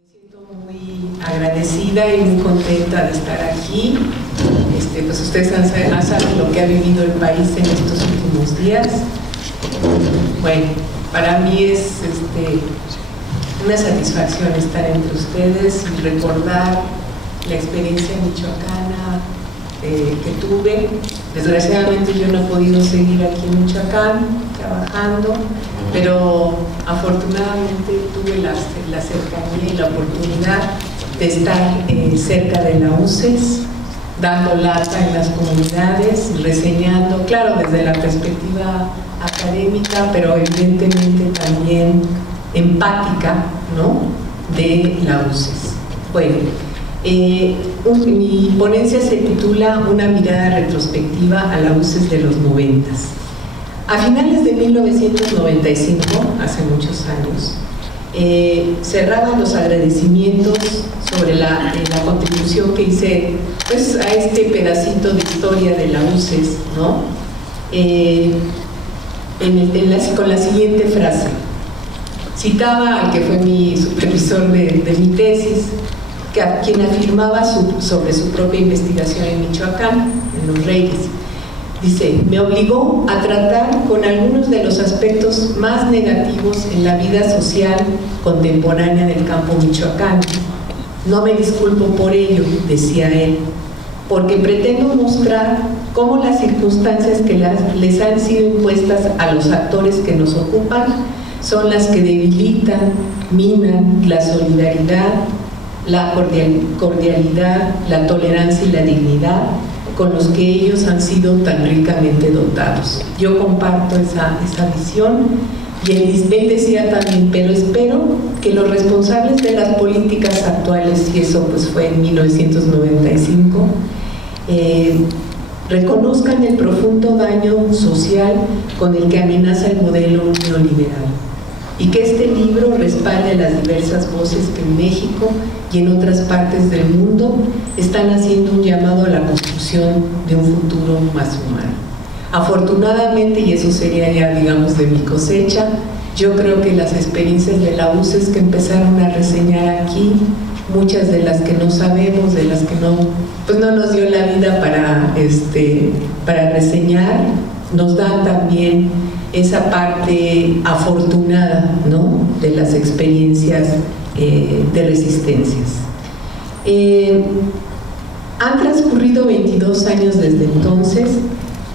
Muy agradecida y muy contenta de estar aquí. Pues ustedes saben lo que ha vivido el país en estos últimos días. Bueno, para mí es una satisfacción estar entre ustedes y recordar la experiencia michoacana que tuve. Desgraciadamente yo no he podido seguir aquí en Michoacán trabajando, pero afortunadamente tuve la cercanía y la oportunidad de estar cerca de la UCES, dando lata en las comunidades, reseñando, claro, desde la perspectiva académica, pero evidentemente también empática, ¿no?, de la UCES. Bueno, mi ponencia se titula Una mirada retrospectiva a la UCES de los 90s. A finales de 1995, hace muchos años, cerraban los agradecimientos sobre la contribución que hice, pues, a este pedacito de historia de la UCES, ¿no? Con la siguiente frase. Citaba al que fue mi supervisor de mi tesis, quien afirmaba sobre su propia investigación en Michoacán, en Los Reyes. Dice: me obligó a tratar con algunos de los aspectos más negativos en la vida social contemporánea del campo michoacano. No me disculpo por ello, decía él, porque pretendo mostrar cómo las circunstancias que les han sido impuestas a los actores que nos ocupan son las que debilitan, minan la solidaridad, la cordialidad, la tolerancia y la dignidad con los que ellos han sido tan ricamente dotados. Yo comparto esa visión, y él decía también: pero espero que los responsables de las políticas actuales, y eso pues fue en 1995, reconozcan el profundo daño social con el que amenaza el modelo neoliberal, y que este libro respalde las diversas voces que en México y en otras partes del mundo están haciendo un llamado a la construcción de un futuro más humano. Afortunadamente, y eso sería ya, digamos, de mi cosecha, yo creo que las experiencias de la UCES que empezaron a reseñar aquí, muchas de las que no sabemos, de las que no nos dio la vida para reseñar, nos dan también esa parte afortunada, ¿no?, de las experiencias de resistencias. Han transcurrido 22 años desde entonces.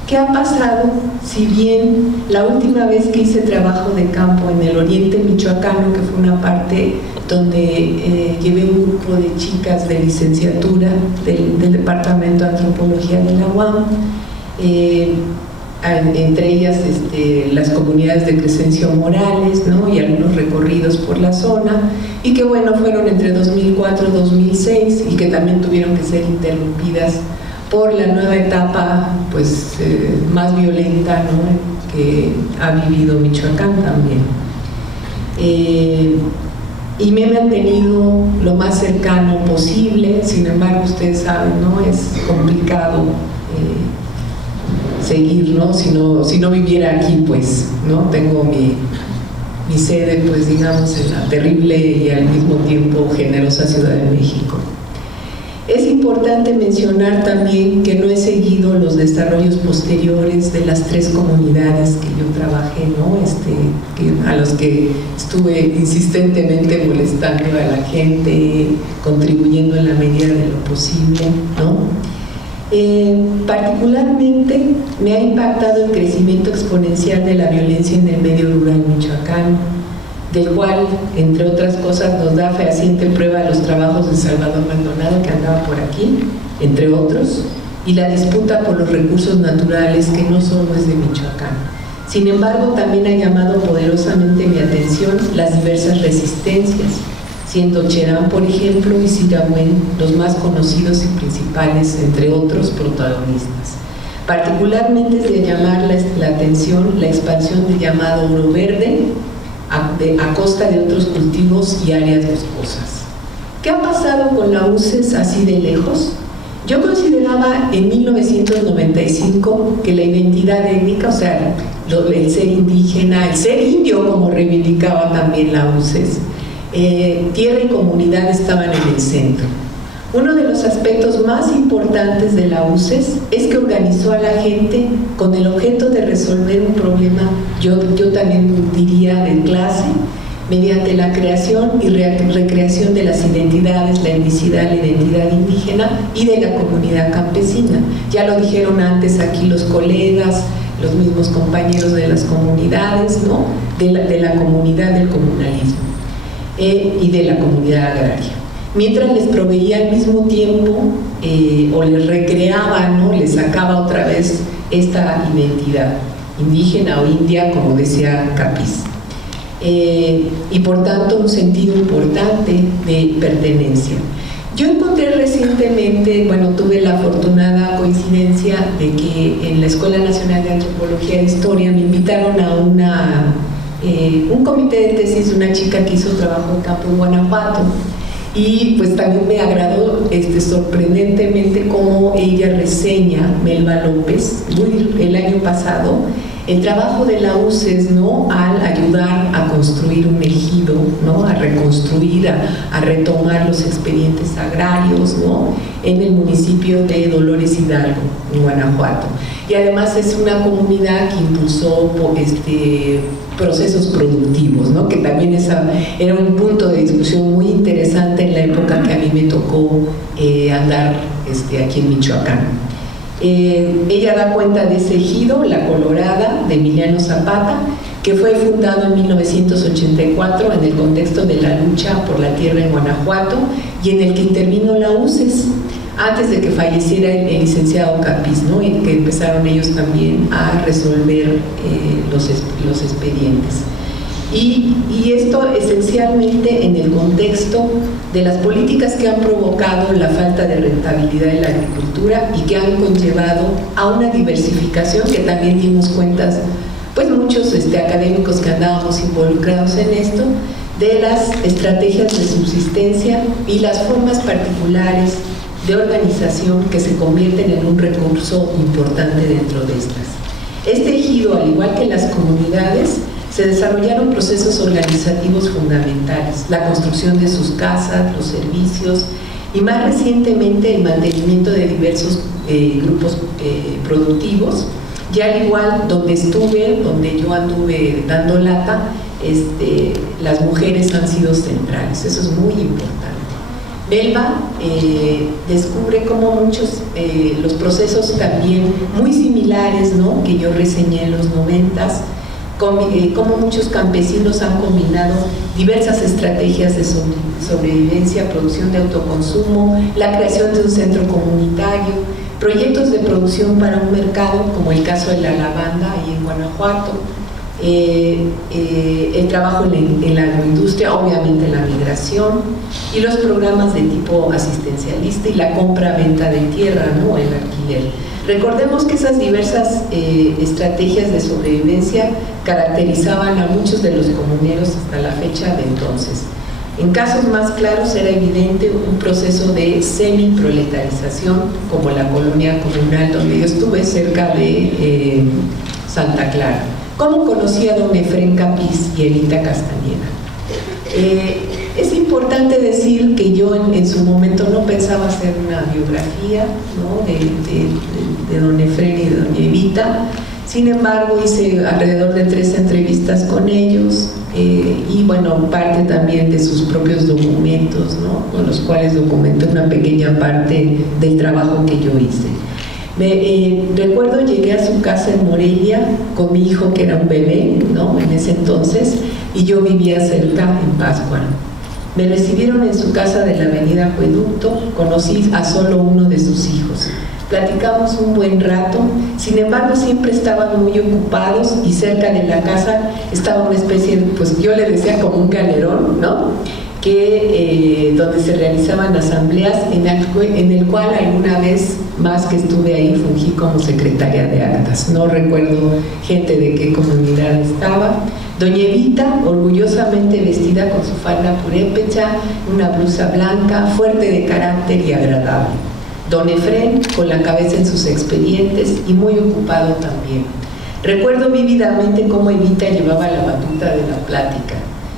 ¿Qué ha pasado? Si bien la última vez que hice trabajo de campo en el oriente michoacano, que fue una parte donde llevé un grupo de chicas de licenciatura del Departamento de Antropología de la UAM, entre ellas las comunidades de Crescencio Morales, ¿no?, y algunos recorridos por la zona, y que bueno, fueron entre 2004 y 2006, y que también tuvieron que ser interrumpidas por la nueva etapa, pues, más violenta, ¿no?, que ha vivido Michoacán también. Y me he mantenido lo más cercano posible. Sin embargo, ustedes saben, ¿no?, es complicado seguir, ¿no?, si no viviera aquí, pues, ¿no? Tengo mi sede, pues, digamos, en la terrible y al mismo tiempo generosa Ciudad de México. Es importante mencionar también que no he seguido los desarrollos posteriores de las 3 comunidades que yo trabajé, ¿no?, a los que estuve insistentemente molestando a la gente, contribuyendo en la medida de lo posible, ¿no? Particularmente me ha impactado el crecimiento exponencial de la violencia en el medio rural michoacano, del cual, entre otras cosas, nos da fehaciente prueba los trabajos de Salvador Maldonado, que andaba por aquí, entre otros, y la disputa por los recursos naturales, que no solo es de Michoacán. Sin embargo, también ha llamado poderosamente mi atención las diversas resistencias, siendo Cherán, por ejemplo, y Sirahuén los más conocidos y principales, entre otros, protagonistas. Particularmente es de llamar la atención la expansión del llamado oro verde a costa de otros cultivos y áreas boscosas. ¿Qué ha pasado con la UCES así de lejos? Yo consideraba en 1995 que la identidad étnica, o sea, el ser indígena, el ser indio, como reivindicaba también la UCES, tierra y comunidad estaban en el centro. Uno de los aspectos más importantes de la UCES es que organizó a la gente con el objeto de resolver un problema, yo también diría, de clase, mediante la creación y recreación de las identidades, la etnicidad, la identidad indígena y de la comunidad campesina. Ya lo dijeron antes aquí los colegas, los mismos compañeros de las comunidades, ¿no? de la comunidad del comunalismo y de la comunidad agraria. Mientras les proveía al mismo tiempo o les recreaba, ¿no? Les sacaba otra vez esta identidad indígena o india, como decía Capiz. Y por tanto un sentido importante de pertenencia. Yo encontré recientemente, bueno, tuve la afortunada coincidencia de que en la Escuela Nacional de Antropología e Historia me invitaron a un comité de tesis de una chica que hizo trabajo de campo en Guanajuato, y pues también me agradó sorprendentemente cómo ella reseña, Melba López, el año pasado, el trabajo de la UCES, ¿no? Al ayudar a construir un ejido, ¿no? A reconstruir, a retomar los expedientes agrarios, ¿no? En el municipio de Dolores Hidalgo, en Guanajuato. Y además es una comunidad que impulsó procesos productivos, ¿no? Que también era un punto de discusión muy interesante en la época que a mí me tocó andar aquí en Michoacán. Ella da cuenta de ese ejido, La Colorada, de Emiliano Zapata, que fue fundado en 1984 en el contexto de la lucha por la tierra en Guanajuato y en el que intervino la UCES antes de que falleciera el licenciado Capiz, ¿no? Y que empezaron ellos también a resolver los expedientes. Y esto esencialmente en el contexto de las políticas que han provocado la falta de rentabilidad de la agricultura y que han conllevado a una diversificación que también dimos cuentas, pues muchos académicos que andábamos involucrados en esto, de las estrategias de subsistencia y las formas particulares de organización que se convierten en un recurso importante dentro de estas. Este ejido, al igual que las comunidades, se desarrollaron procesos organizativos fundamentales, la construcción de sus casas, los servicios y más recientemente el mantenimiento de diversos grupos productivos. Y al igual donde yo anduve dando lata, las mujeres han sido centrales, eso es muy importante. Belva descubre cómo muchos, los procesos también muy similares, ¿no? Que yo reseñé en los 90s, cómo muchos campesinos han combinado diversas estrategias de sobrevivencia, producción de autoconsumo, la creación de un centro comunitario, proyectos de producción para un mercado, como el caso de la lavanda ahí en Guanajuato, el trabajo en la agroindustria, obviamente la migración y los programas de tipo asistencialista y la compra-venta de tierra, ¿no? El alquiler. Recordemos que esas diversas estrategias de sobrevivencia caracterizaban a muchos de los comuneros hasta la fecha de entonces. En casos más claros era evidente un proceso de semi-proletarización, como la colonia comunal donde yo estuve, cerca de Santa Clara. ¿Cómo conocí a don Efrén Capiz y Elita Castañeda? Es importante decir que yo en su momento no pensaba hacer una biografía, ¿no? de don Efrén y de doña Evita. Sin embargo, hice alrededor de 3 entrevistas con ellos y bueno, parte también de sus propios documentos, ¿no? Con los cuales documenté una pequeña parte del trabajo que yo hice. Recuerdo, llegué a su casa en Morelia con mi hijo, que era un bebé, ¿no? En ese entonces, y yo vivía cerca en Pátzcuaro. Me recibieron en su casa de la avenida Acueducto, conocí a solo uno de sus hijos. Platicamos un buen rato, sin embargo siempre estaban muy ocupados y cerca de la casa estaba una especie, pues yo le decía como un galerón, ¿no? Donde se realizaban asambleas, en el cual alguna vez más que estuve ahí fungí como secretaria de actas. No recuerdo gente de qué comunidad estaba. Doña Evita, orgullosamente vestida con su falda purépecha, una blusa blanca, fuerte de carácter y agradable. Don Efrén, con la cabeza en sus expedientes y muy ocupado también. Recuerdo vívidamente cómo Evita llevaba la batuta de la plática.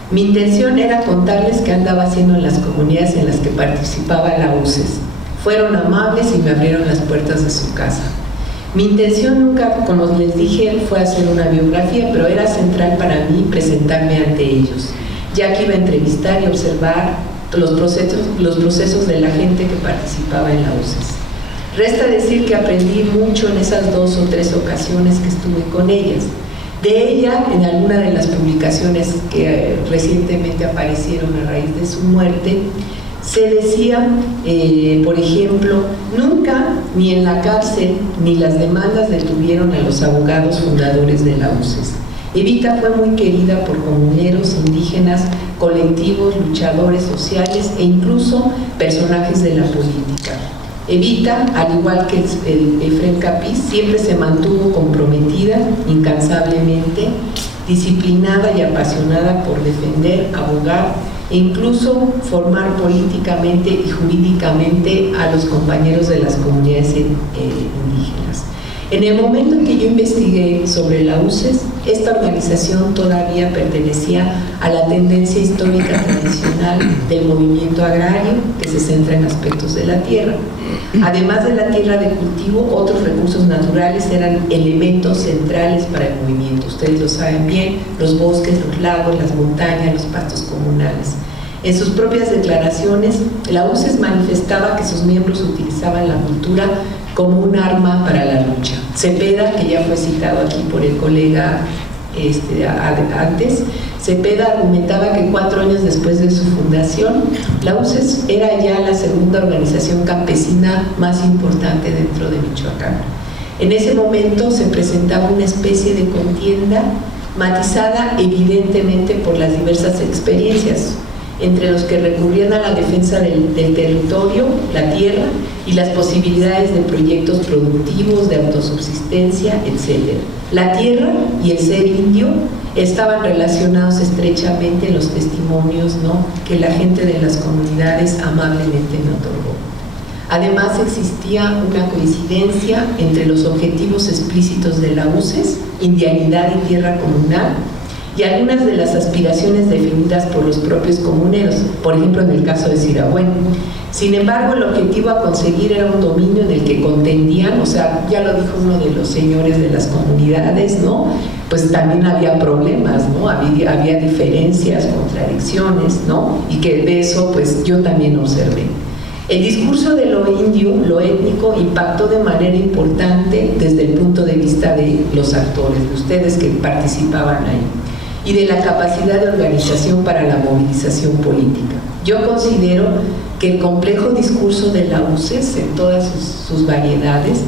Mi intención era contarles qué andaba haciendo en las comunidades en las que participaba la UCES. Fueron amables y me abrieron las puertas de su casa. Mi intención nunca, como les dije, fue hacer una biografía, pero era central para mí presentarme ante ellos, ya que iba a entrevistar y observar los procesos de la gente que participaba en la UCES. Resta decir que aprendí mucho en esas 2 o 3 ocasiones que estuve con ellas. De ella, en alguna de las publicaciones que recientemente aparecieron a raíz de su muerte, se decía, por ejemplo, nunca ni en la cárcel ni las demandas detuvieron a los abogados fundadores de la UCES. Evita fue muy querida por comuneros, indígenas, colectivos, luchadores sociales e incluso personajes de la política. Evita, al igual que el Efrén Capiz, siempre se mantuvo comprometida incansablemente, disciplinada y apasionada por defender, abogar e incluso formar políticamente y jurídicamente a los compañeros de las comunidades indígenas. En el momento en que yo investigué sobre la UCES, esta organización todavía pertenecía a la tendencia histórica tradicional del movimiento agrario que se centra en aspectos de la tierra. Además de la tierra de cultivo, otros recursos naturales eran elementos centrales para el movimiento. Ustedes lo saben bien, los bosques, los lagos, las montañas, los pastos comunales. En sus propias declaraciones, la UCES manifestaba que sus miembros utilizaban la cultura como un arma para la lucha. Cepeda, que ya fue citado aquí por el colega antes, Cepeda argumentaba que 4 años después de su fundación, la UCES era ya la segunda organización campesina más importante dentro de Michoacán. En ese momento se presentaba una especie de contienda matizada evidentemente por las diversas experiencias, entre los que recurrían a la defensa del territorio, la tierra y las posibilidades de proyectos productivos, de autosubsistencia, etc. La tierra y el ser indio estaban relacionados estrechamente en los testimonios, ¿no?, que la gente de las comunidades amablemente me otorgó. Además existía una coincidencia entre los objetivos explícitos de la UCES, indianidad y tierra comunal, y algunas de las aspiraciones definidas por los propios comuneros, por ejemplo en el caso de Sirahuén. Sin embargo, el objetivo a conseguir era un dominio en el que contendían, o sea, ya lo dijo uno de los señores de las comunidades, ¿no?, pues también había problemas, ¿no?, había diferencias, contradicciones, ¿no?, y que de eso pues yo también observé. El discurso de lo indio, lo étnico, impactó de manera importante desde el punto de vista de los actores, de ustedes que participaban ahí, y de la capacidad de organización para la movilización política. Yo considero que el complejo discurso de la UCES en todas sus variedades,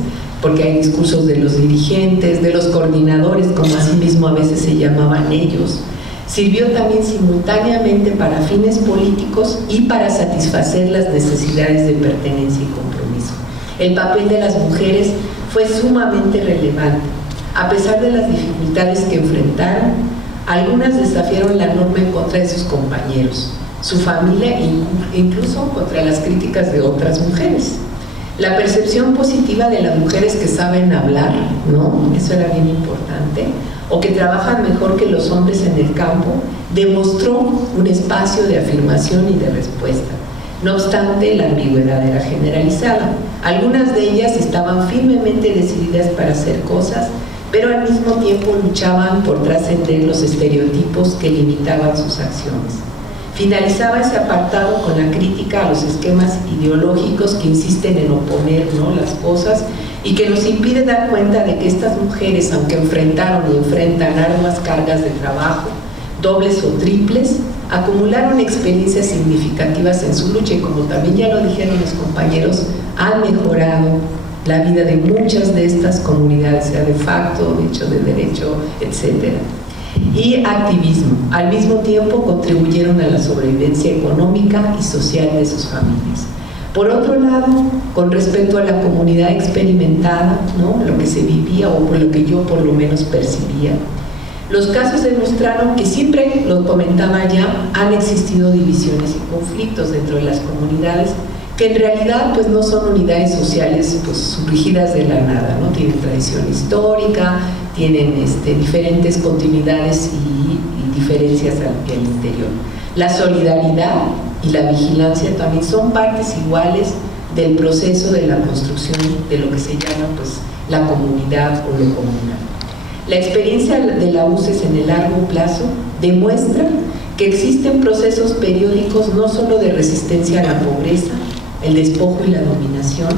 porque hay discursos de los dirigentes, de los coordinadores, como así mismo a veces se llamaban ellos, sirvió también simultáneamente para fines políticos y para satisfacer las necesidades de pertenencia y compromiso. El papel de las mujeres fue sumamente relevante. A pesar de las dificultades que enfrentaron, algunas desafiaron la norma en contra de sus compañeros, su familia e incluso contra las críticas de otras mujeres. La percepción positiva de las mujeres que saben hablar, ¿no?, eso era bien importante, o que trabajan mejor que los hombres en el campo, demostró un espacio de afirmación y de respuesta. No obstante, la ambigüedad era generalizada. Algunas de ellas estaban firmemente decididas para hacer cosas, pero al mismo tiempo luchaban por trascender los estereotipos que limitaban sus acciones. Finalizaba ese apartado con la crítica a los esquemas ideológicos que insisten en oponer, ¿no?, las cosas y que nos impide dar cuenta de que estas mujeres, aunque enfrentaron y enfrentan arduas cargas de trabajo, dobles o triples, acumularon experiencias significativas en su lucha y, como también ya lo dijeron los compañeros, han mejorado la vida de muchas de estas comunidades, sea de facto, hecho de derecho, etc. Y activismo. Al mismo tiempo contribuyeron a la sobrevivencia económica y social de sus familias. Por otro lado, con respecto a la comunidad experimentada, ¿no?, lo que se vivía o por lo que yo por lo menos percibía, los casos demostraron que siempre, lo comentaba ya, han existido divisiones y conflictos dentro de las comunidades que en realidad pues no son unidades sociales pues surgidas de la nada, ¿no? Tienen tradición histórica, tienen diferentes continuidades y diferencias hacia el interior. La solidaridad y la vigilancia también son partes iguales del proceso de la construcción de lo que se llama pues, la comunidad o lo comunal. La experiencia de la UCES en el largo plazo demuestra que existen procesos periódicos no solo de resistencia a la pobreza, el despojo y la dominación,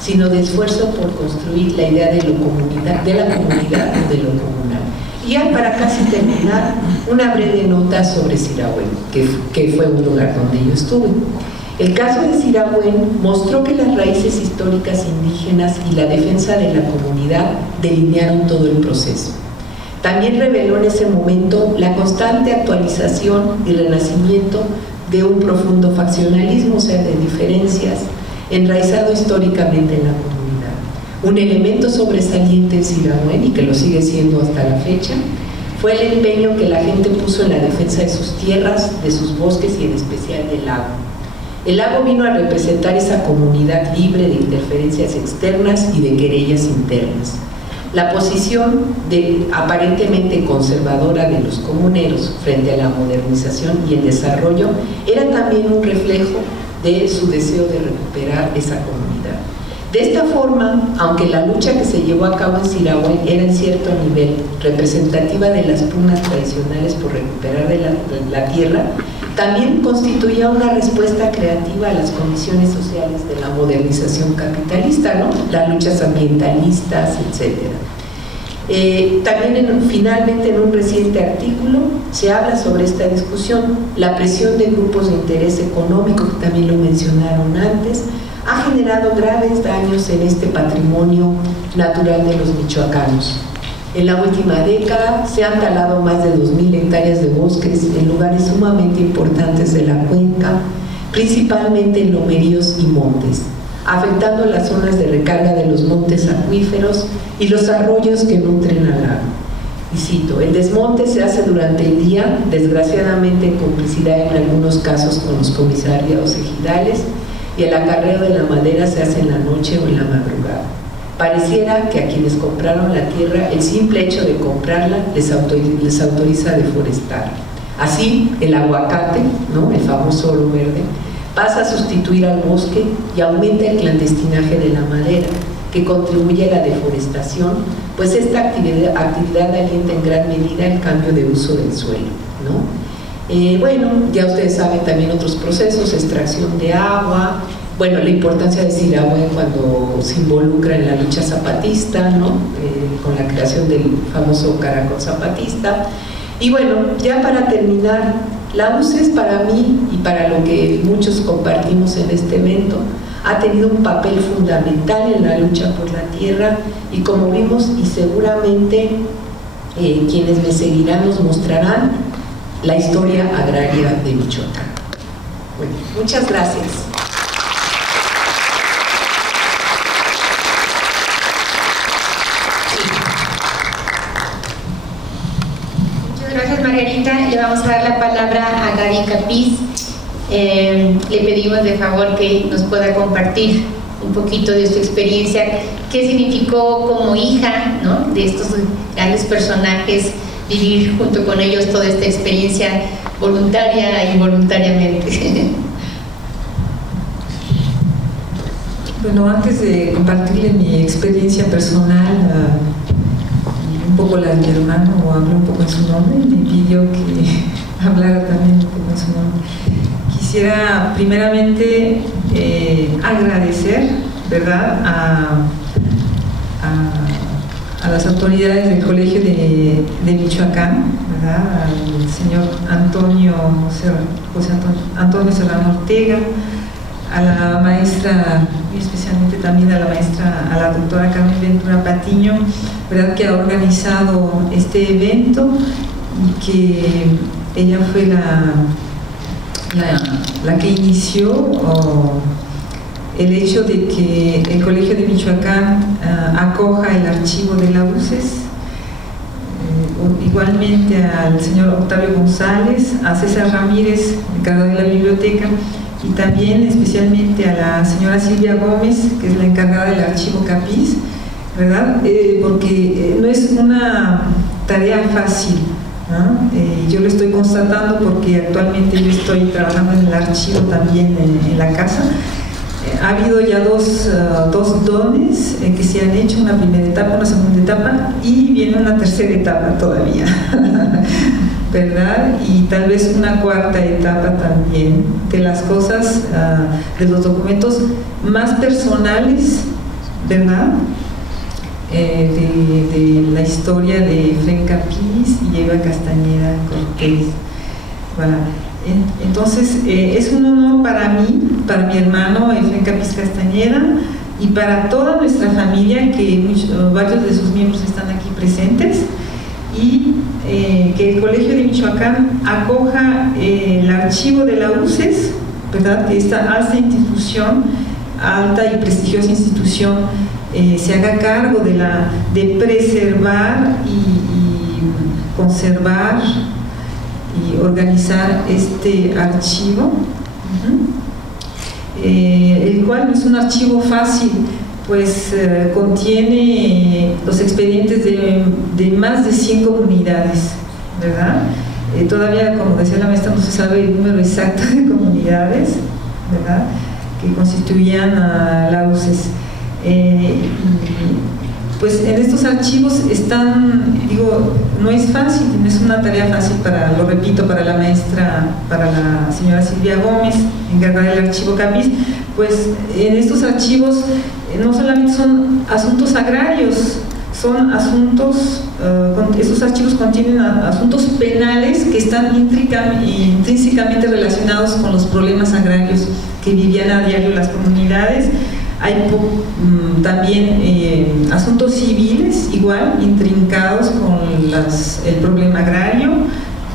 sino de esfuerzo por construir la idea de la comunidad o de lo comunal. Y ya para casi terminar, una breve nota sobre Sirahuén, que fue un lugar donde yo estuve. El caso de Sirahuén mostró que las raíces históricas indígenas y la defensa de la comunidad delinearon todo el proceso. También reveló en ese momento la constante actualización y renacimiento de un profundo faccionalismo, o sea, de diferencias, enraizado históricamente en la comunidad. Un elemento sobresaliente en Sirahuén, y que lo sigue siendo hasta la fecha, fue el empeño que la gente puso en la defensa de sus tierras, de sus bosques y en especial del lago. El lago vino a representar esa comunidad libre de interferencias externas y de querellas internas. La posición aparentemente conservadora de los comuneros frente a la modernización y el desarrollo era también un reflejo de su deseo de recuperar esa comunidad. De esta forma, aunque la lucha que se llevó a cabo en Sirahuén era en cierto nivel representativa de las pugnas tradicionales por recuperar la tierra, también constituía una respuesta creativa a las condiciones sociales de la modernización capitalista, ¿no? Las luchas ambientalistas, etc. También finalmente en un reciente artículo se habla sobre esta discusión. La presión de grupos de interés económico, que también lo mencionaron antes, ha generado graves daños en este patrimonio natural de los michoacanos. En la última década se han talado más de 2.000 hectáreas de bosques en lugares sumamente importantes de la cuenca, principalmente en lomeríos y montes, afectando las zonas de recarga de los montes acuíferos y los arroyos que nutren al lago. Y cito: el desmonte se hace durante el día, desgraciadamente en complicidad en algunos casos con los comisarios ejidales, y el acarreo de la madera se hace en la noche o en la madrugada. Pareciera que a quienes compraron la tierra, el simple hecho de comprarla les autoriza a deforestar. Así, el aguacate, ¿no?, el famoso oro verde, pasa a sustituir al bosque y aumenta el clandestinaje de la madera, que contribuye a la deforestación, pues esta actividad alienta en gran medida el cambio de uso del suelo, ¿no? Bueno, ya ustedes saben también otros procesos, extracción de agua, bueno, la importancia de Sirahuén cuando se involucra en la lucha zapatista, ¿no? Con la creación del famoso caracol zapatista. Y bueno, ya para terminar, la UCES para mí y para lo que muchos compartimos en este evento ha tenido un papel fundamental en la lucha por la tierra, y como vimos, y seguramente quienes me seguirán nos mostrarán, la historia agraria de Michoacán. Bueno, muchas gracias. Muchas gracias, Margarita. Le vamos a dar la palabra a Gaby Capiz. Le pedimos de favor que nos pueda compartir un poquito de su experiencia, qué significó como hija, ¿no?, de estos grandes personajes, vivir junto con ellos toda esta experiencia voluntaria e involuntariamente. Bueno, antes de compartirle mi experiencia personal, un poco la de mi hermano, o hablo un poco en su nombre, me pidió que hablara también un poco en su nombre. Quisiera primeramente agradecer, ¿verdad?, a las autoridades del Colegio de Michoacán, ¿verdad?, al señor Antonio Serrano Ortega, a la maestra, y especialmente también a la doctora Carmen Ventura Patiño, ¿verdad?, que ha organizado este evento, y que ella fue la que inició el hecho de que el Colegio de Michoacán acoja el archivo de la UCES, igualmente al señor Octavio González, a César Ramírez, encargado de la biblioteca, y también especialmente a la señora Silvia Gómez, que es la encargada del archivo Capiz, ¿verdad? Porque no es una tarea fácil Yo lo estoy constatando porque actualmente yo estoy trabajando en el archivo también en la casa. Ha habido ya dos dones que se han hecho, una primera etapa, una segunda etapa y viene una tercera etapa todavía, ¿verdad? Y tal vez una cuarta etapa también de las cosas, de los documentos más personales, ¿verdad? De la historia de Efrén Capiz y Eva Castañeda Cortés. Voilà. Entonces, es un honor para mí, para mi hermano Efrén Capiz Castañeda y para toda nuestra familia, que varios de sus miembros están aquí presentes, y que el Colegio de Michoacán acoja el archivo de la UCES, ¿verdad? Que esta alta y prestigiosa institución se haga cargo de preservar y conservar y organizar este archivo, el cual no es un archivo fácil, pues contiene los expedientes de más de 100 comunidades, ¿verdad? Todavía, como decía la maestra, no se sabe el número exacto de comunidades, ¿verdad?, que constituían a la UCES. Pues en estos archivos están, digo, no es fácil, no es una tarea fácil para, lo repito, para la maestra, para la señora Silvia Gómez, encargada del archivo Capiz. Pues en estos archivos no solamente son asuntos agrarios, son asuntos, estos archivos contienen asuntos penales que están intrínsecamente relacionados con los problemas agrarios que vivían a diario las comunidades. Hay también asuntos civiles, igual, intrincados con el problema agrario,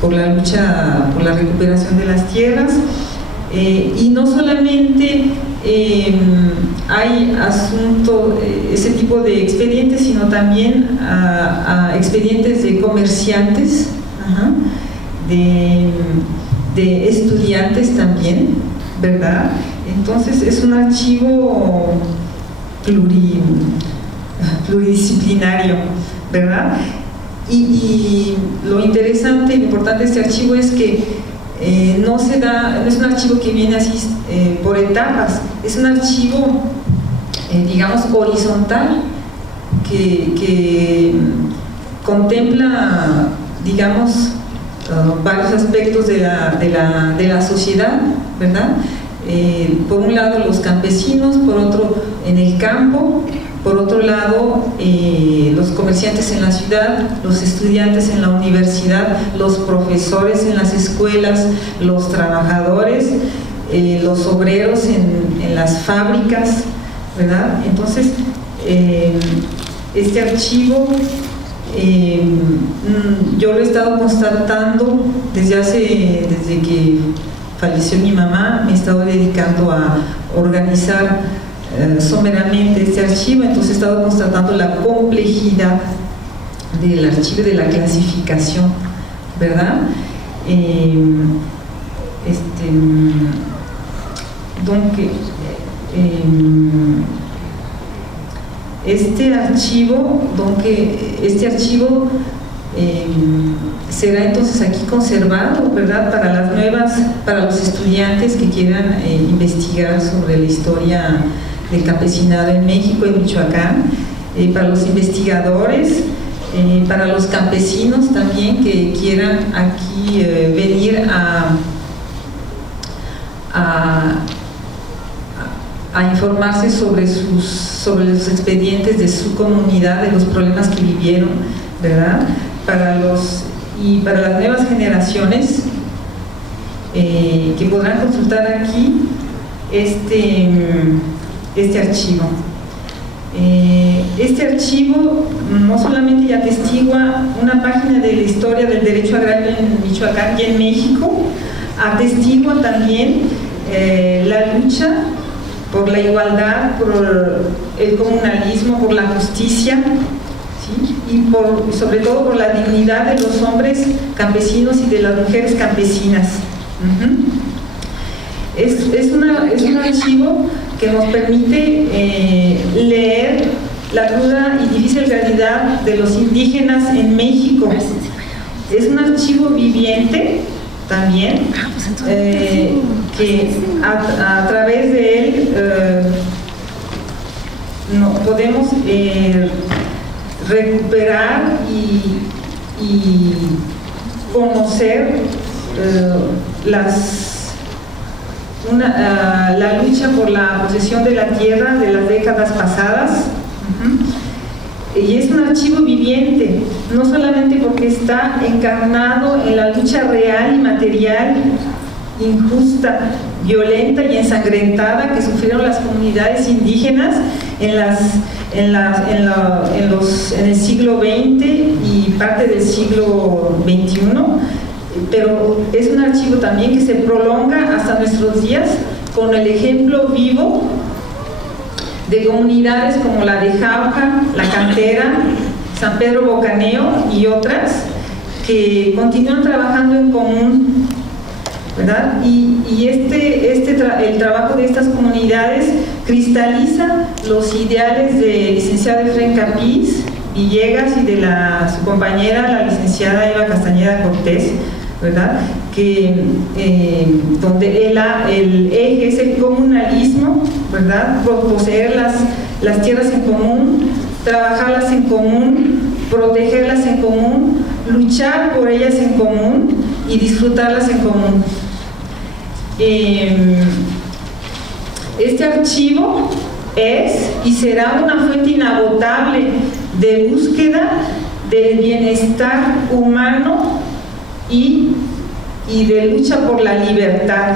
por la lucha por la recuperación de las tierras. Y no solamente hay ese tipo de expedientes, sino también expedientes de comerciantes, de estudiantes también, ¿verdad? Entonces es un archivo pluridisciplinario, ¿verdad? Y lo interesante y lo importante de este archivo es que no es un archivo que viene así por etapas, es un archivo, digamos, horizontal, que contempla, digamos, varios aspectos de la sociedad, ¿verdad? Por un lado los campesinos, por otro en el campo, por otro lado los comerciantes en la ciudad, los estudiantes en la universidad, los profesores en las escuelas, los trabajadores, los obreros en las fábricas, ¿verdad? Entonces este archivo yo lo he estado constatando desde que falleció mi mamá. Me he estado dedicando a organizar someramente este archivo, entonces he estado constatando la complejidad del archivo y de la clasificación, ¿verdad? Este archivo será entonces aquí conservado, ¿verdad?, para los estudiantes que quieran investigar sobre la historia del campesinado en México, en Michoacán, para los investigadores, para los campesinos también que quieran aquí venir a informarse sobre los expedientes de su comunidad, de los problemas que vivieron, ¿verdad? Para las nuevas generaciones que podrán consultar aquí este archivo. Este archivo no solamente atestigua una página de la historia del derecho agrario en Michoacán y en México, atestigua también la lucha por la igualdad, por el comunalismo, por la justicia, ¿sí?, y sobre todo por la dignidad de los hombres campesinos y de las mujeres campesinas. Es un archivo que nos permite leer la cruda y difícil realidad de los indígenas en México, es un archivo viviente también, que a través de él podemos recuperar y conocer la lucha por la posesión de la tierra de las décadas pasadas. Y es un archivo viviente, no solamente porque está encarnado en la lucha real y material, injusta, violenta y ensangrentada que sufrieron las comunidades indígenas en el siglo XX y parte del siglo XXI, pero es un archivo también que se prolonga hasta nuestros días con el ejemplo vivo de comunidades como la de Jauja, La Cantera, San Pedro Bocaneo y otras que continúan trabajando en común, ¿verdad? Y el trabajo de estas comunidades cristaliza los ideales del licenciado Efrén Capiz Villegas y de su compañera, la licenciada Eva Castañeda Cortés, ¿verdad? Donde el eje es el comunalismo, ¿verdad? Poseer las tierras en común, trabajarlas en común, protegerlas en común, luchar por ellas en común y disfrutarlas en común. Este archivo es y será una fuente inagotable de búsqueda del bienestar humano y de lucha por la libertad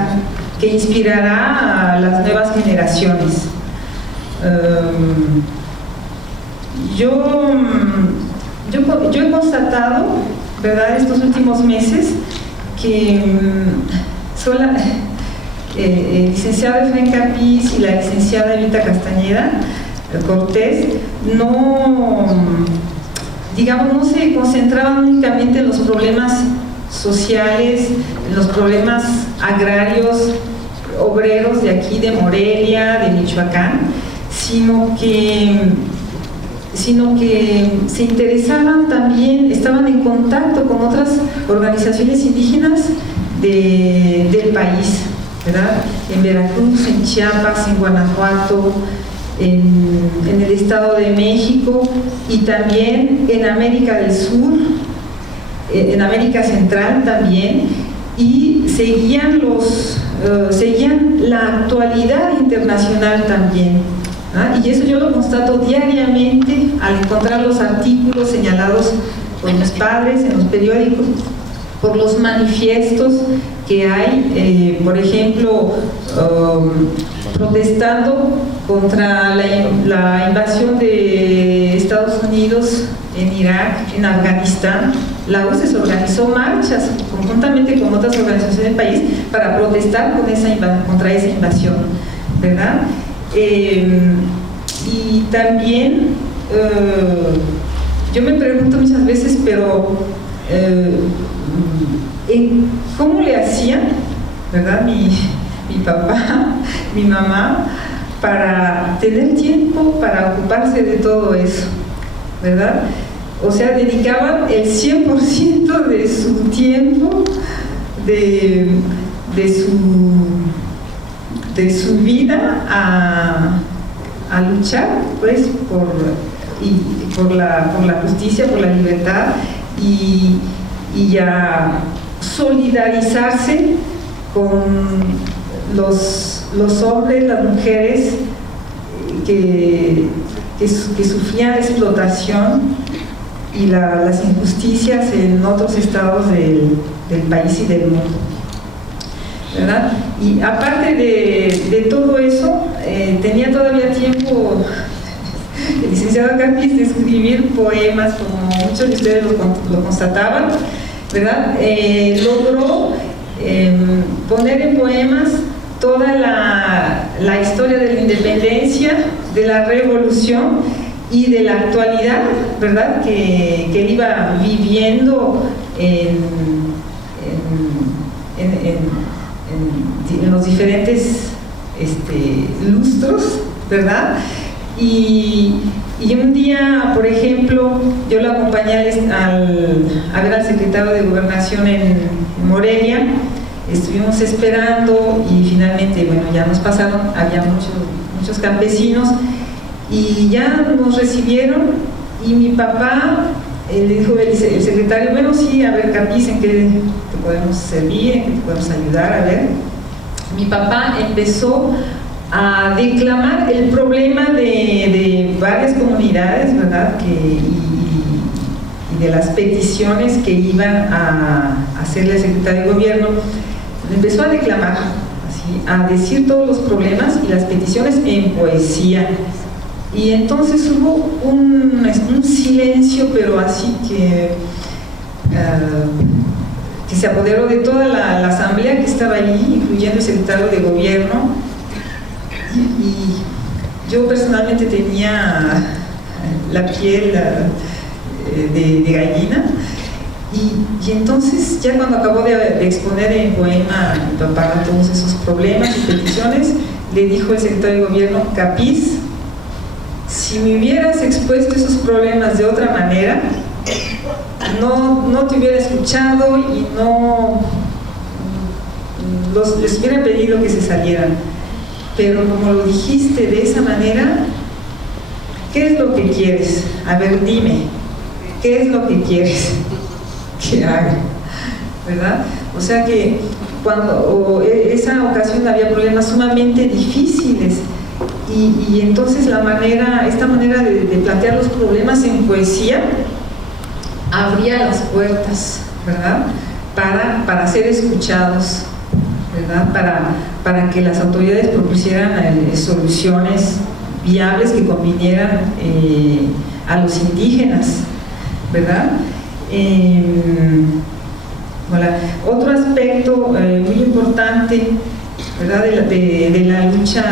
que inspirará a las nuevas generaciones. Yo he constatado, ¿verdad?, estos últimos meses que el licenciado Efrén Capiz y la licenciada Evita Castañeda Cortés no se concentraban únicamente en los problemas sociales, en los problemas agrarios, obreros de aquí, de Morelia, de Michoacán, sino que se interesaban también, estaban en contacto con otras organizaciones indígenas del país, ¿verdad? En Veracruz, en Chiapas, en Guanajuato, en el Estado de México y también en América del Sur, en América Central también, y seguían la actualidad internacional también, ¿ah? Y eso yo lo constato diariamente al encontrar los artículos señalados por mis padres en los periódicos, por los manifiestos que hay, por ejemplo, protestando contra la invasión de Estados Unidos en Irak, en Afganistán. La UCE organizó marchas conjuntamente con otras organizaciones del país para protestar contra esa invasión, ¿verdad? Y también yo me pregunto muchas veces, pero ¿cómo le hacían, ¿verdad?, mi papá, mi mamá, para tener tiempo para ocuparse de todo eso, ¿verdad? O sea, dedicaban el 100% de su tiempo, de su vida a luchar, pues, por la justicia, por la libertad y a solidarizarse con los hombres, las mujeres que sufrían explotación y las injusticias en otros estados del país y del mundo, ¿verdad? Y aparte de todo eso, tenía todavía tiempo el licenciado Capiz de escribir poemas, como muchos de ustedes lo constataban, ¿verdad? Logró poner en poemas toda la historia de la independencia, de la revolución y de la actualidad, ¿verdad?, que él iba viviendo en los diferentes lustros, ¿verdad? Y un día, por ejemplo, yo lo acompañé a ver al secretario de Gobernación en Morelia. Estuvimos esperando y finalmente, bueno, ya nos pasaron, había muchos campesinos y ya nos recibieron y mi papá le dijo el secretario, bueno, sí, a ver, Capiz, ¿en qué te podemos servir? ¿En qué te podemos ayudar? A ver. Mi papá empezó a declamar el problema de varias comunidades, ¿verdad? Y de las peticiones que iban a hacerle al secretario de Gobierno. Empezó a declamar, así, a decir todos los problemas y las peticiones en poesía. Y entonces hubo un silencio, pero así que se apoderó de toda la asamblea que estaba allí, incluyendo el secretario de Gobierno. Y yo personalmente tenía la piel de gallina. Y entonces, ya cuando acabó de exponer en poema a mi papá todos esos problemas y peticiones, le dijo el secretario de Gobierno: Capiz, si me hubieras expuesto esos problemas de otra manera, no te hubiera escuchado y no les hubiera pedido que se salieran. Pero como lo dijiste de esa manera, ¿qué es lo que quieres? A ver, dime, ¿qué es lo que quieres que haga? ¿Verdad? O sea que esa ocasión había problemas sumamente difíciles y entonces esta manera de plantear los problemas en poesía abría las puertas, ¿verdad? Para ser escuchados, ¿verdad? Para que las autoridades propusieran soluciones viables que convinieran a los indígenas, ¿verdad? Otro aspecto muy importante, ¿verdad? de la lucha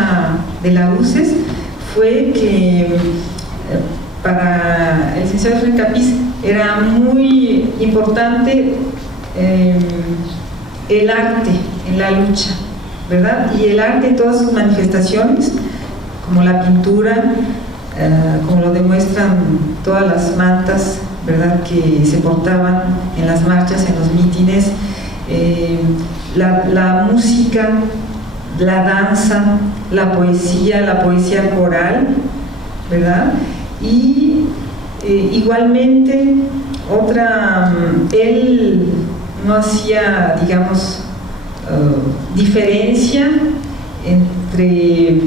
de la UCES fue que para el licenciado Efraín Capiz era muy importante el arte en la lucha, ¿verdad? Y el arte en todas sus manifestaciones, como la pintura, como lo demuestran todas las mantas, ¿verdad?, que se portaban en las marchas, en los mítines, la música, la danza, la poesía coral, ¿verdad? Y igualmente él no hacía, digamos, diferencia entre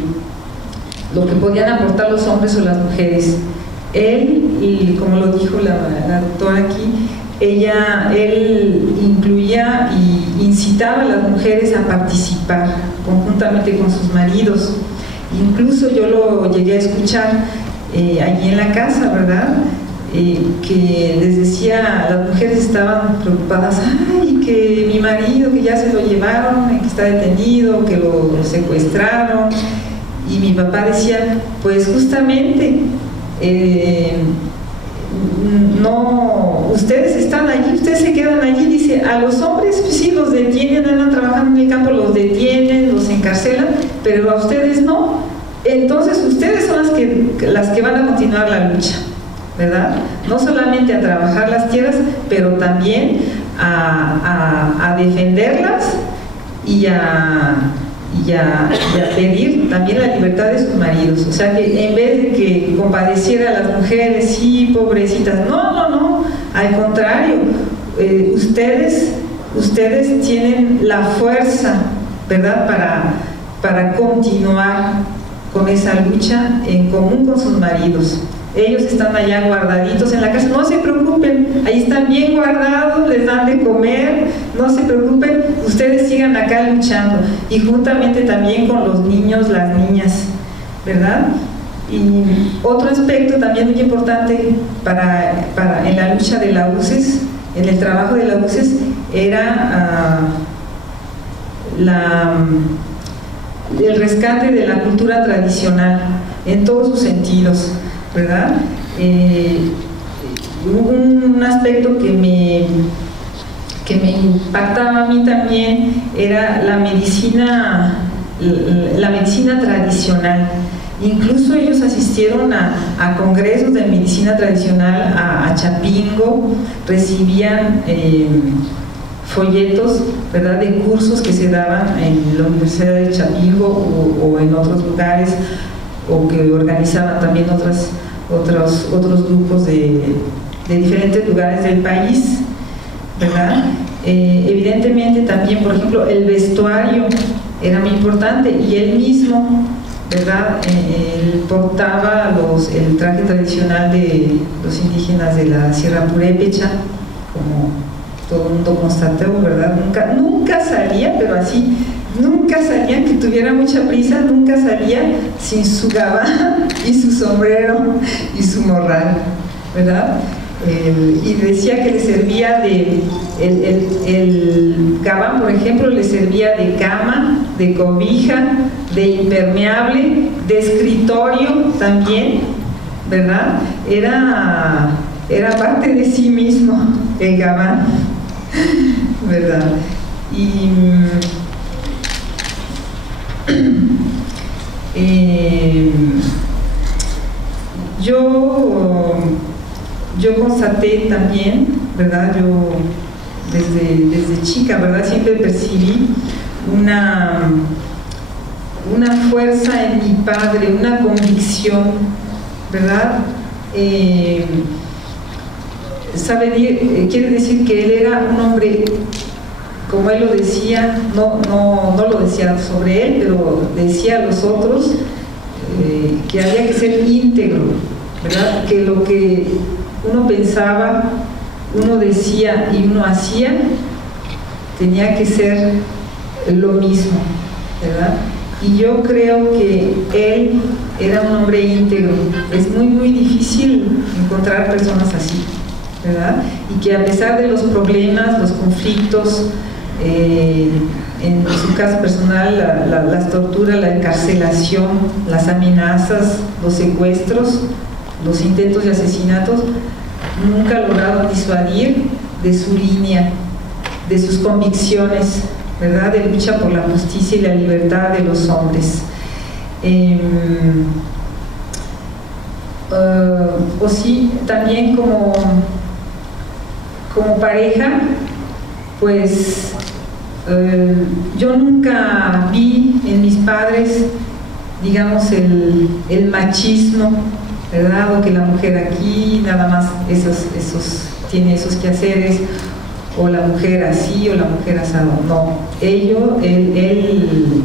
lo que podían aportar los hombres o las mujeres. Él, y como lo dijo la doctora aquí, él incluía y incitaba a las mujeres a participar conjuntamente con sus maridos. Incluso yo lo llegué a escuchar allí en la casa, ¿verdad? Que les decía, las mujeres estaban preocupadas: ay, que mi marido, que ya se lo llevaron, que está detenido, que lo secuestraron. Y mi papá decía: pues justamente, no, ustedes están allí, ustedes se quedan allí. Dice, a los hombres pues sí los detienen, andan trabajando en el campo, los detienen, los encarcelan, pero a ustedes no. Entonces ustedes son las que van a continuar la lucha, ¿verdad? No solamente a trabajar las tierras, pero también a defenderlas y a pedir también la libertad de sus maridos. O sea que en vez de que compadeciera a las mujeres, sí, pobrecitas, no, al contrario, ustedes tienen la fuerza, ¿verdad?, para continuar con esa lucha en común con sus maridos. Ellos están allá guardaditos en la casa, no se preocupen, ahí están bien guardados, les dan de comer, no se preocupen, ustedes sigan acá luchando. Y juntamente también con los niños, las niñas, ¿verdad? Y otro aspecto también muy importante en la lucha de la UCES, en el trabajo de la UCES, era el rescate de la cultura tradicional en todos sus sentidos, ¿verdad? Un aspecto que me impactaba a mí también era la medicina tradicional. Incluso ellos asistieron a congresos de medicina tradicional a Chapingo, recibían folletos, ¿verdad?, de cursos que se daban en la Universidad de Chapingo o en otros lugares, o que organizaban también otros grupos de diferentes lugares del país, ¿verdad? Evidentemente también, por ejemplo, el vestuario era muy importante, y él mismo, ¿verdad?, él portaba el traje tradicional de los indígenas de la Sierra Purépecha, como todo el mundo constató, ¿verdad? Nunca salía, pero así, nunca salía, que tuviera mucha prisa, nunca salía sin su gabán y su sombrero y su morral, ¿verdad? Y decía que le servía el gabán, por ejemplo, le servía de cama, de cobija, de impermeable, de escritorio también, ¿verdad? Era parte de sí mismo el gabán, ¿verdad? Y yo constaté también, ¿verdad? Yo desde chica, ¿verdad?, siempre percibí una fuerza en mi padre, una convicción, ¿verdad? Quiere decir que él era un hombre, como él lo decía, no lo decía sobre él, pero decía a los otros, que había que ser íntegro, ¿verdad? Que lo que uno pensaba, uno decía y uno hacía, tenía que ser lo mismo, ¿verdad? Y yo creo que él era un hombre íntegro. Es muy difícil encontrar personas así, ¿verdad? Y que a pesar de los problemas, los conflictos, en su caso personal, las torturas, la encarcelación, las amenazas, los secuestros, los intentos de asesinatos, nunca lograron disuadir de su línea, de sus convicciones, ¿verdad?, de lucha por la justicia y la libertad de los hombres. O sí, también como pareja, pues yo nunca vi en mis padres, digamos, el machismo, ¿verdad?, o que la mujer aquí nada más tiene esos quehaceres, o la mujer así o la mujer asado. No,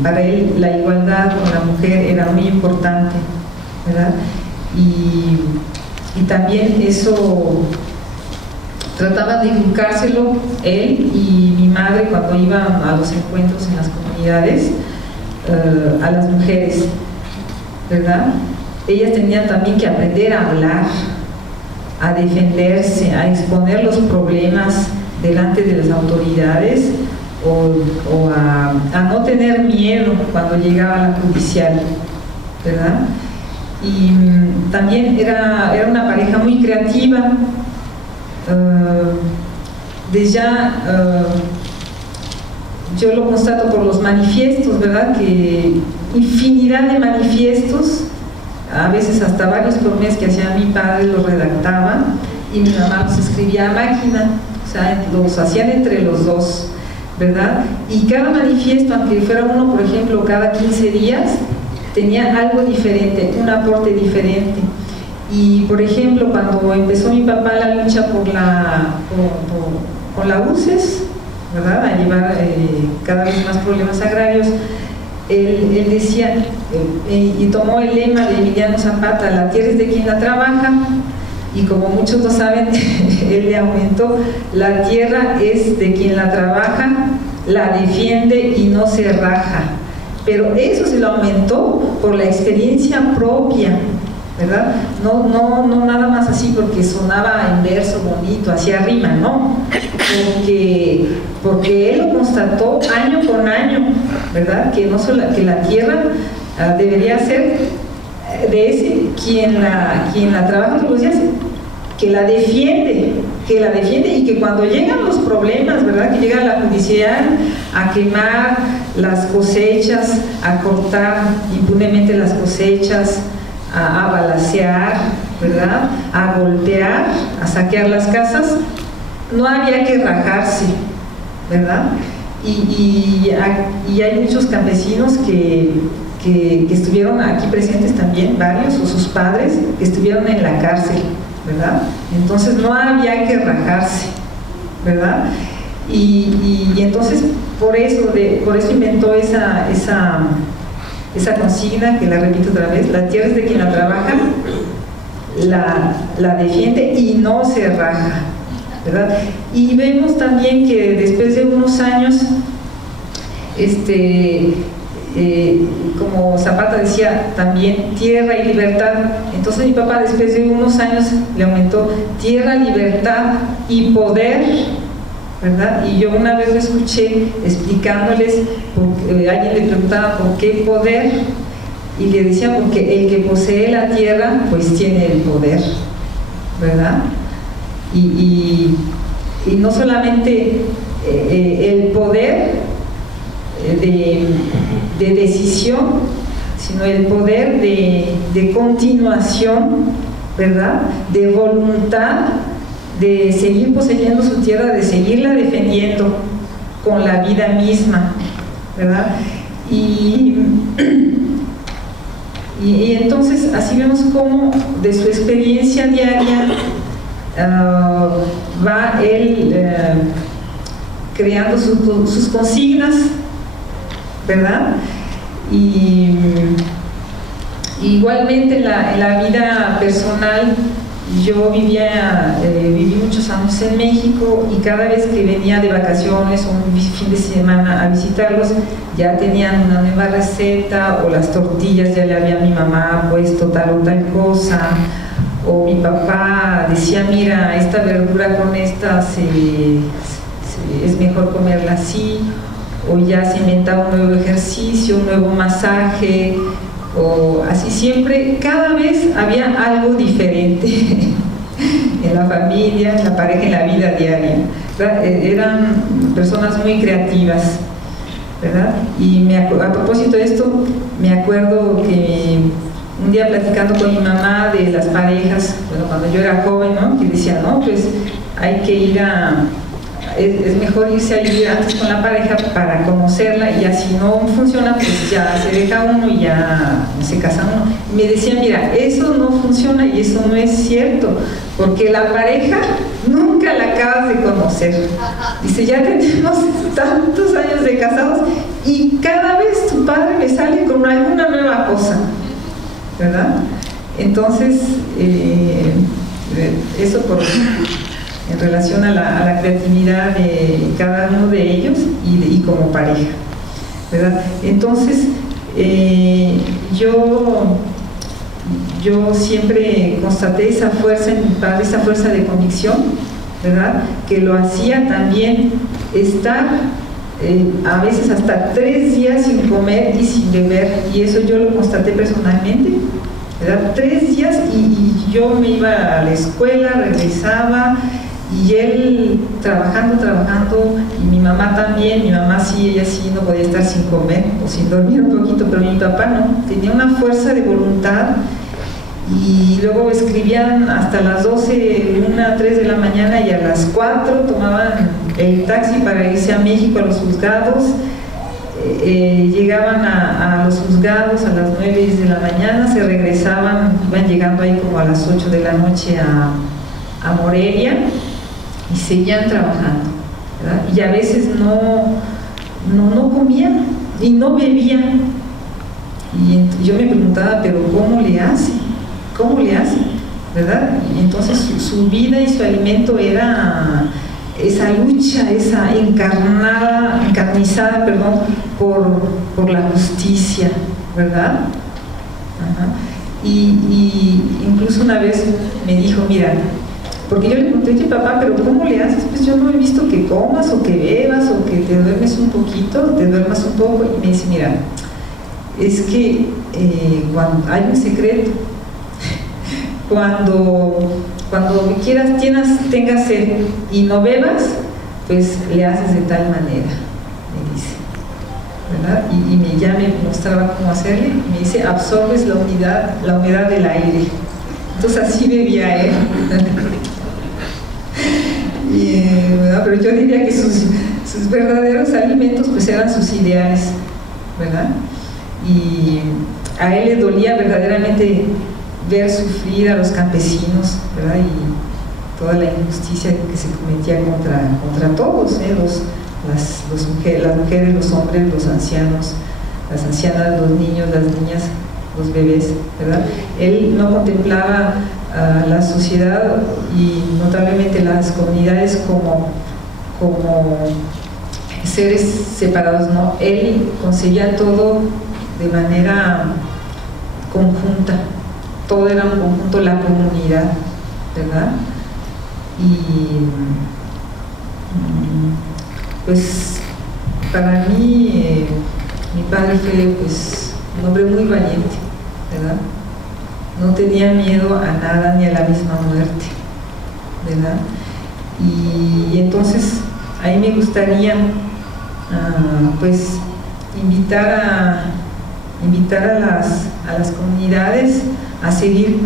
para él la igualdad con la mujer era muy importante, ¿verdad? Y también eso trataba de inculcárselo él y mi madre cuando iban a los encuentros en las comunidades, a las mujeres, ¿verdad? Ellas tenían también que aprender a hablar, a defenderse, a exponer los problemas delante de las autoridades, o a no tener miedo cuando llegaba la judicial, ¿verdad? Y también era una pareja muy creativa. Yo lo constato por los manifiestos, ¿verdad?, que infinidad de manifiestos, a veces hasta varios por mes, que hacía mi padre, los redactaba y mi mamá los escribía a máquina. O sea, los hacían entre los dos, ¿verdad? Y cada manifiesto, aunque fuera uno, por ejemplo, cada 15 días, tenía algo diferente, un aporte diferente. Y, por ejemplo, cuando empezó mi papá la lucha por la UCES, ¿verdad?, a llevar cada vez más problemas agrarios, él decía, y tomó el lema de Emiliano Zapata: la tierra es de quien la trabaja. Y como muchos lo saben, él le aumentó: la tierra es de quien la trabaja, la defiende y no se raja. Pero eso se lo aumentó por la experiencia propia, ¿verdad? No nada más así porque sonaba en verso bonito, hacía rima, no. Porque él lo constató año con año, ¿verdad? Que la tierra debería ser de ese quien la trabaja todos los días, que la defiende y que cuando llegan los problemas, ¿verdad?, que llega la judicial a quemar las cosechas, a cortar impunemente las cosechas, a balacear, ¿verdad?, a golpear, a saquear las casas. No había que rajarse, ¿verdad? Y hay muchos campesinos que estuvieron aquí presentes también, varios, o sus padres, que estuvieron en la cárcel, ¿verdad? Entonces no había que rajarse, ¿verdad? Y entonces por eso inventó esa consigna, que la repito otra vez: la tierra es de quien la trabaja, la defiende y no se raja, ¿verdad? Y vemos también que después de unos años, como Zapata decía también, tierra y libertad. Entonces mi papá, después de unos años, le aumentó tierra, libertad y poder, ¿verdad? Y yo una vez lo escuché explicándoles, porque alguien le preguntaba por qué poder, y le decía: porque el que posee la tierra pues tiene el poder, ¿verdad? Y no solamente el poder de decisión, sino el poder de continuación, ¿verdad?, de voluntad de seguir poseyendo su tierra, de seguirla defendiendo con la vida misma, ¿verdad? Y entonces así vemos cómo de su experiencia diaria va él creando sus consignas, ¿verdad? Y igualmente en la vida personal, yo viví muchos años en México, y cada vez que venía de vacaciones o un fin de semana a visitarlos, ya tenían una nueva receta, o las tortillas ya le había mi mamá puesto tal o tal cosa, o mi papá decía: mira, esta verdura con esta es mejor comerla así, o ya se inventaba un nuevo ejercicio, un nuevo masaje, o así. Siempre, cada vez había algo diferente en la familia, en la pareja, en la vida diaria, ¿verdad? Eran personas muy creativas, ¿verdad? Y a propósito de esto, me acuerdo que un día platicando con mi mamá de las parejas, bueno, cuando yo era joven, ¿no?, que decía: no, pues hay que ir es mejor irse a vivir antes con la pareja para conocerla, y así no funciona, pues ya se deja uno y ya se casa uno. Y me decía: mira, eso no funciona y eso no es cierto, porque la pareja nunca la acabas de conocer. Dice: ya tenemos tantos años de casados y cada vez tu padre me sale con alguna nueva cosa, ¿verdad? Entonces, eso en relación a la creatividad de cada uno de ellos y como pareja, ¿verdad? Entonces, yo siempre constaté esa fuerza en mi padre, esa fuerza de convicción, ¿verdad?, que lo hacía también estar a veces hasta 3 días sin comer y sin beber, y eso yo lo constaté personalmente, ¿verdad? 3 días y yo me iba a la escuela, regresaba, y él trabajando, y mi mamá también. Mi mamá sí, ella sí no podía estar sin comer o sin dormir un poquito, pero mi papá no, tenía una fuerza de voluntad, y luego escribían hasta las 12, 1, 3 de la mañana, y a las 4 tomaban el taxi para irse a México, a los juzgados. Llegaban a los juzgados a las 9, 10 de la mañana, se regresaban, iban llegando ahí como a las 8 de la noche a Morelia, y seguían trabajando, ¿verdad? Y a veces no comían y no bebían, y yo me preguntaba: pero ¿cómo le hace? ¿Verdad? Y entonces su vida y su alimento era esa lucha, esa encarnizada, por la justicia, ¿verdad? Ajá. Y incluso una vez me dijo: mira, porque yo le pregunté: oye, papá, ¿pero cómo le haces? Pues yo no he visto que comas o que bebas o que te duermes un poquito, te duermas un poco. Y me dice: mira, es que cuando hay un secreto, cuando quieras, tengas sed y no bebas, pues le haces de tal manera, me dice, ¿verdad? Y ya me mostraba cómo hacerle, y me dice, absorbes la humedad del aire. Entonces así bebía él. ¿Verdad? Pero yo diría que sus verdaderos alimentos pues eran sus ideales, ¿verdad? Y a él le dolía verdaderamente ver sufrir a los campesinos, ¿verdad? Y toda la injusticia que se cometía contra todos, las mujeres, los hombres, los ancianos, las ancianas, los niños, las niñas, los bebés, ¿verdad? Él no contemplaba a la sociedad y notablemente las comunidades como seres separados, ¿no? Él concebía todo de manera conjunta, todo era un conjunto, la comunidad, ¿verdad? Y pues para mí mi padre fue pues un hombre muy valiente, ¿verdad? No tenía miedo a nada ni a la misma muerte, ¿verdad? Y entonces ahí me gustaría pues invitar a las comunidades a seguir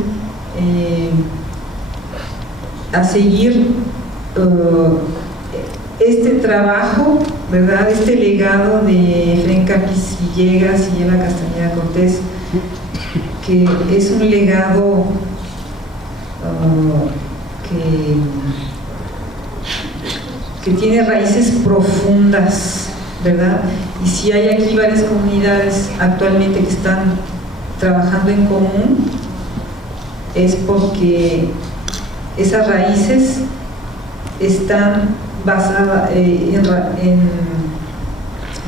este trabajo, ¿verdad? Este legado de Efraín Capiz Villegas y Eva Castañeda Cortés, que es un legado que tiene raíces profundas, ¿verdad? Y si hay aquí varias comunidades actualmente que están trabajando en común, es porque esas raíces están basadas,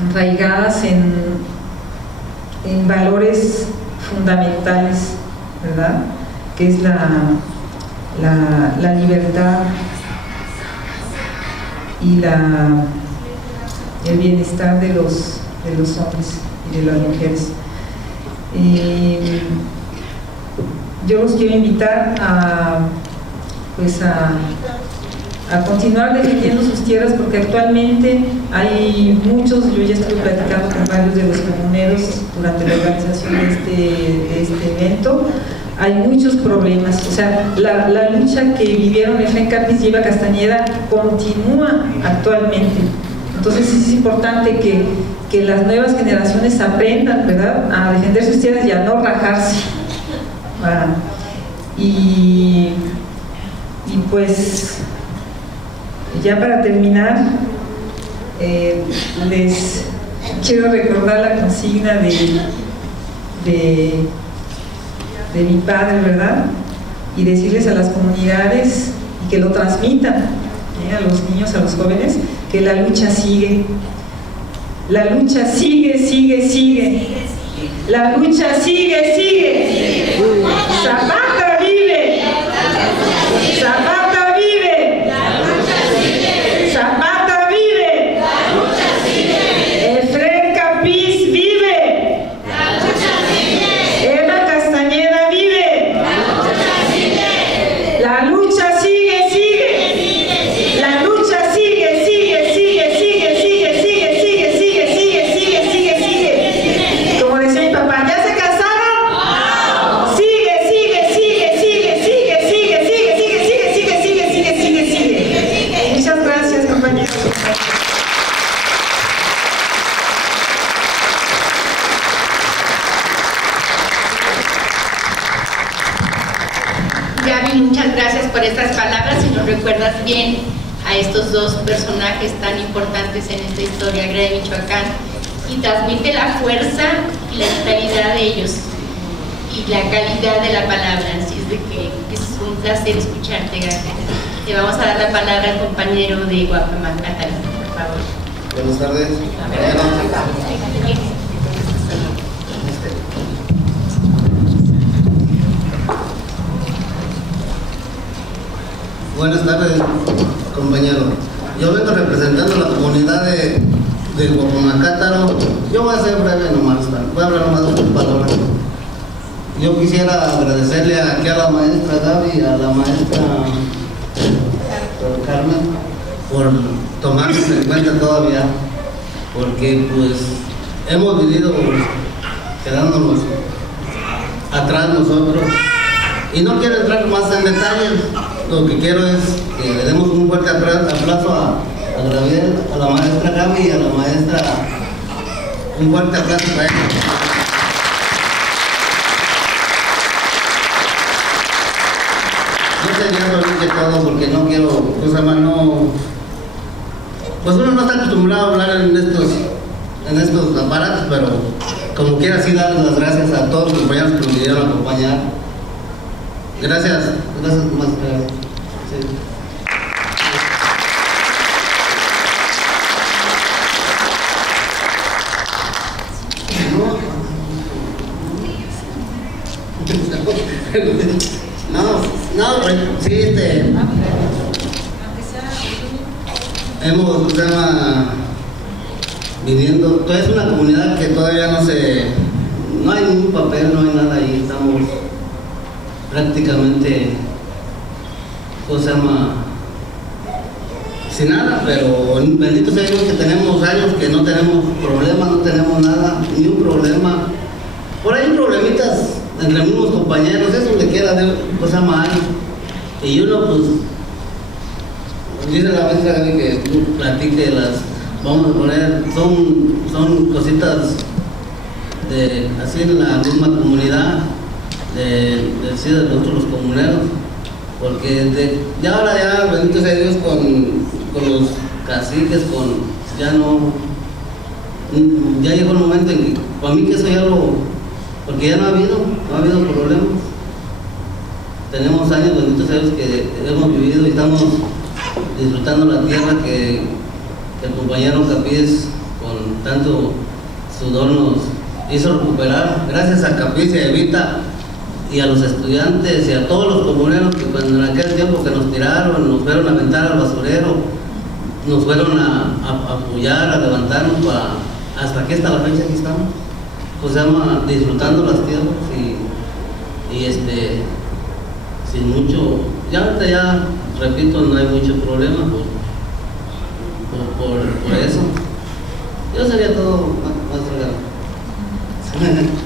enraigadas en valores fundamentales, ¿verdad? Que es la libertad y el bienestar de los hombres y de las mujeres. Yo los quiero invitar a continuar defendiendo sus tierras, porque actualmente hay muchos, yo ya estuve platicando con varios de los comuneros durante la organización de este evento, hay muchos problemas, o sea, la lucha que vivieron Efraín Capiz y Eva Castañeda continúa actualmente. Entonces es importante que las nuevas generaciones aprendan, ¿verdad?, a defender sus tierras y a no rajarse. Y pues ya para terminar, les quiero recordar la consigna de mi padre, ¿verdad? Y decirles a las comunidades y que lo transmitan a los niños, a los jóvenes, que la lucha sigue. La lucha sigue, sigue, sigue. La lucha sigue, sigue. Zapata vive. Zapata vive. Zapata vive. Efraín Capiz vive. Eva Castañeda vive. La lucha sigue, sigue. La lucha sigue, sigue, sigue, sigue, sigue, sigue, sigue, sigue, sigue, sigue, sigue, sigue. Como decía mi papá, ¿ya se cansaron? Sigue, sigue, sigue, sigue, sigue, sigue, sigue, sigue, sigue, sigue, sigue, sigue, sigue, sigue. Muchas gracias, compañeros. Gaby, muchas gracias por estas palabras y nos recuerdas bien a estos dos personajes tan importantes en esta historia agraria de Michoacán y transmite la fuerza y la vitalidad de ellos y la calidad de la palabra. Así es de que es un placer escucharte, Gaby. Le vamos a dar la palabra al compañero de Guapamacátaro, por favor. Buenas tardes. Buenas tardes, compañero. Yo vengo representando a la comunidad de Guapamacátaro. Yo voy a ser breve nomás, voy a hablar nomás de unas palabras. Yo quisiera agradecerle aquí a la maestra Gaby y a la maestra Carmen por tomarnos en cuenta todavía, porque pues hemos vivido quedándonos atrás nosotros. Y no quiero entrar más en detalles, lo que quiero es que le demos un fuerte aplauso a Gabriel, a la maestra Gaby y a la maestra, un fuerte aplauso para ella. No sería lo que todo porque no quiero, cosa más no. Pues uno no está acostumbrado a hablar en estos aparatos, pero como quiera sí darles las gracias a todos los compañeros que nos vinieron a acompañar. Gracias más. Sí. Sí, hemos viniendo, es una comunidad que todavía no hay ningún papel, no hay nada ahí, estamos prácticamente, sin nada, pero bendito sea Dios que tenemos años que no tenemos problemas, no tenemos nada, ni un problema. Por ahí problemitas entre mismos compañeros, eso le queda de hay. Y uno pues dice la maestra Gaby que platique vamos a poner, son cositas así en la misma comunidad de nosotros los comuneros, porque ahora bendito sea Dios con los caciques, ya llegó el momento en que para mí que eso porque ya no ha habido problemas. Tenemos años benditos sea Dios que hemos vivido y estamos disfrutando la tierra que el compañero Capís con tanto sudor nos hizo recuperar, gracias a Capís y a Evita y a los estudiantes y a todos los comuneros que cuando en aquel tiempo que nos tiraron, nos fueron a aventar al basurero, nos fueron a apoyar, a levantarnos hasta que hasta la fecha aquí estamos, disfrutando las tierras y sin mucho, ya repito, no hay mucho problema por eso. Yo sería todo más fregado.